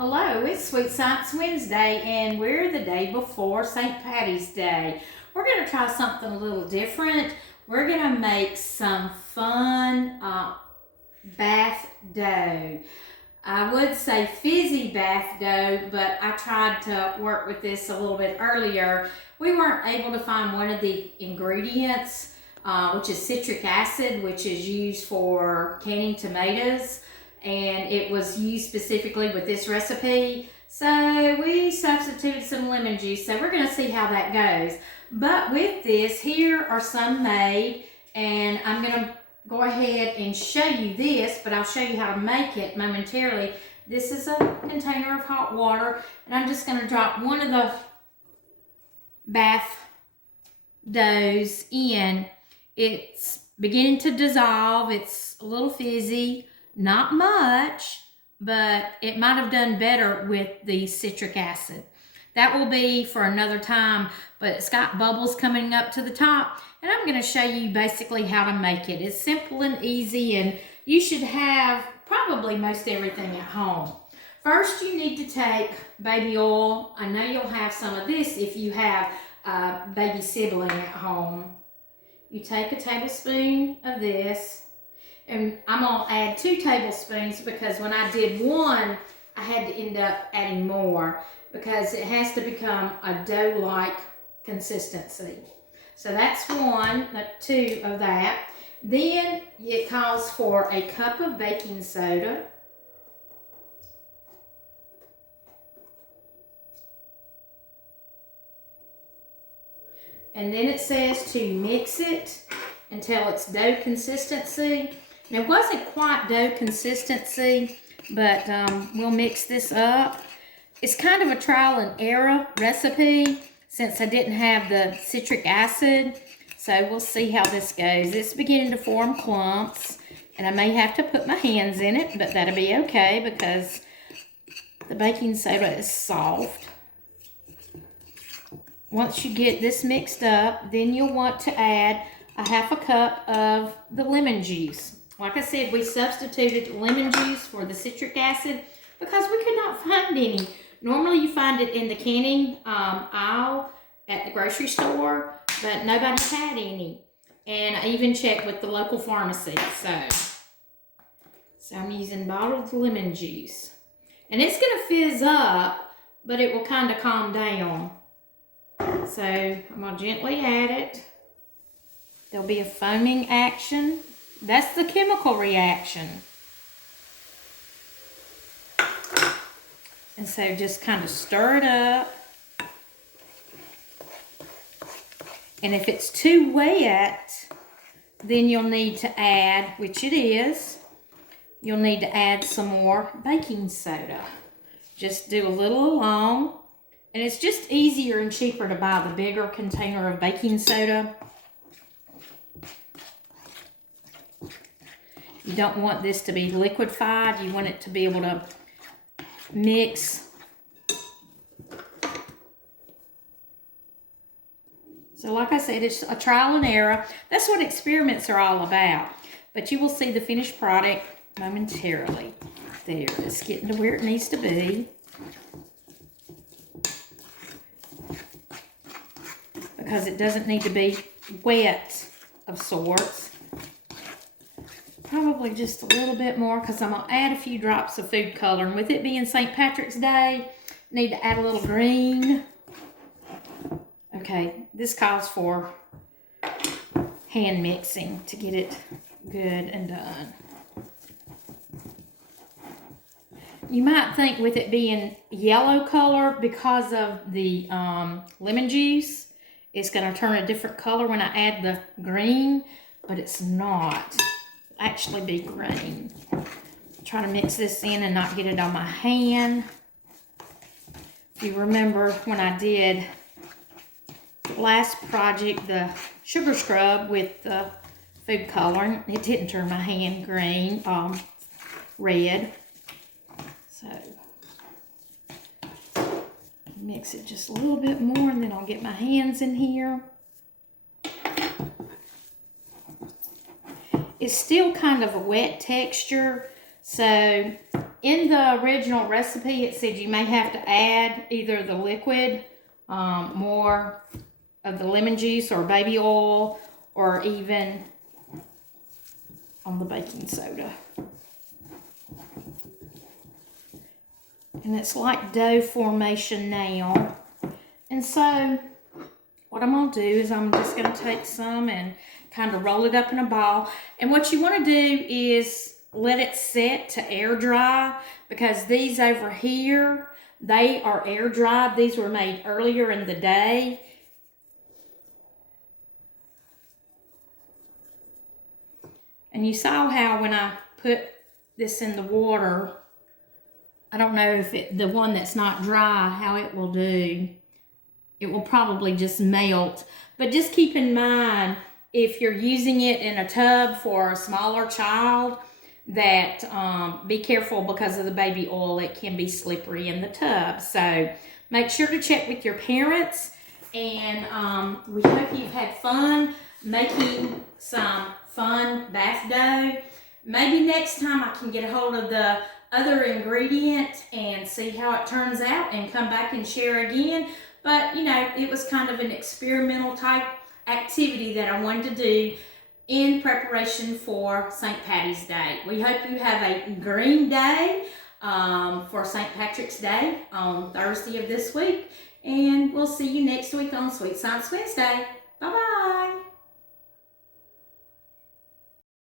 Hello, it's Sweet Science Wednesday and we're the day before St. Patty's Day. We're going to try something a little different. We're going to make some fun bath dough. I would say fizzy bath dough, but I tried to work with this a little bit earlier. We weren't able to find one of the ingredients, which is citric acid, which is used for canning tomatoes. And it was used specifically with this recipe. So we substituted some lemon juice. So we're going to see how that goes. But with this, here are some made. And I'm going to go ahead and show you this, but I'll show you how to make it momentarily. This is a container of hot water. And I'm just going to drop one of the bath doughs in. It's beginning to dissolve. It's a little fizzy. Not much, but it might have done better with the citric acid. That will be for another time, but it's got bubbles coming up to the top, and I'm going to show you basically how to make it. It's simple and easy, and you should have probably most everything at home. First, you need to take baby oil. I know you'll have some of this if you have a baby sibling at home. You take a tablespoon of this. And I'm going to add 2 tablespoons because when I did one, I had to end up adding more because it has to become a dough-like consistency. So that's 2 of that. Then it calls for a cup of baking soda. And then it says to mix it until it's dough consistency. And it wasn't quite dough consistency, but we'll mix this up. It's kind of a trial and error recipe since I didn't have the citric acid. So we'll see how this goes. It's beginning to form clumps, and I may have to put my hands in it, but that'll be okay because the baking soda is soft. Once you get this mixed up, then you'll want to add a 1/2 cup of the lemon juice. Like I said, we substituted lemon juice for the citric acid because we could not find any. Normally you find it in the canning aisle at the grocery store, but nobody had any. And I even checked with the local pharmacy. So I'm using bottled lemon juice. And it's going to fizz up, but it will kind of calm down. So I'm going to gently add it. There'll be a foaming action. That's the chemical reaction. And so just kind of stir it up. And if it's too wet, then you'll need to add, which it is, you'll need to add some more baking soda. Just do a little along. And it's just easier and cheaper to buy the bigger container of baking soda. You don't want this to be liquefied. You want it to be able to mix. So like I said, it's a trial and error. That's what experiments are all about. But you will see the finished product momentarily. There, it's getting to where it needs to be. Because it doesn't need to be wet of sorts. Probably just a little bit more because I'm going to add a few drops of food color. And with it being St. Patrick's Day, need to add a little green. Okay, this calls for hand mixing to get it good and done. You might think with it being yellow color because of the lemon juice, it's going to turn a different color when I add the green, but it's not. Actually be green. Try to mix this in and not get it on my hand. If you remember when I did the last project, the sugar scrub with the food coloring, it didn't turn my hand green, red. So mix it just a little bit more and then I'll get my hands in here. It's still kind of a wet texture, so In the original recipe, it said you may have to add either the liquid, more of the lemon juice or baby oil, or even on the baking soda. And it's like dough formation now. And so what I'm going to do is I'm just going to take some and kind of roll it up in a ball. And what you want to do is let it set to air dry, because these over here, they are air dried. These were made earlier in the day. And you saw how when I put this in the water, I don't know if the one that's not dry, how it will do. It will probably just melt. But just keep in mind, if you're using it in a tub for a smaller child, that be careful because of the baby oil. It can be slippery in the tub. So make sure to check with your parents. And we hope you've had fun making some fun bath dough. Maybe next time I can get a hold of the other ingredient and see how it turns out and come back and share again. But, you know, it was kind of an experimental type activity that I wanted to do in preparation for St. Patty's Day. We hope you have a green day for St. Patrick's Day on Thursday of this week. And we'll see you next week on Sweet Science Wednesday. Bye-bye.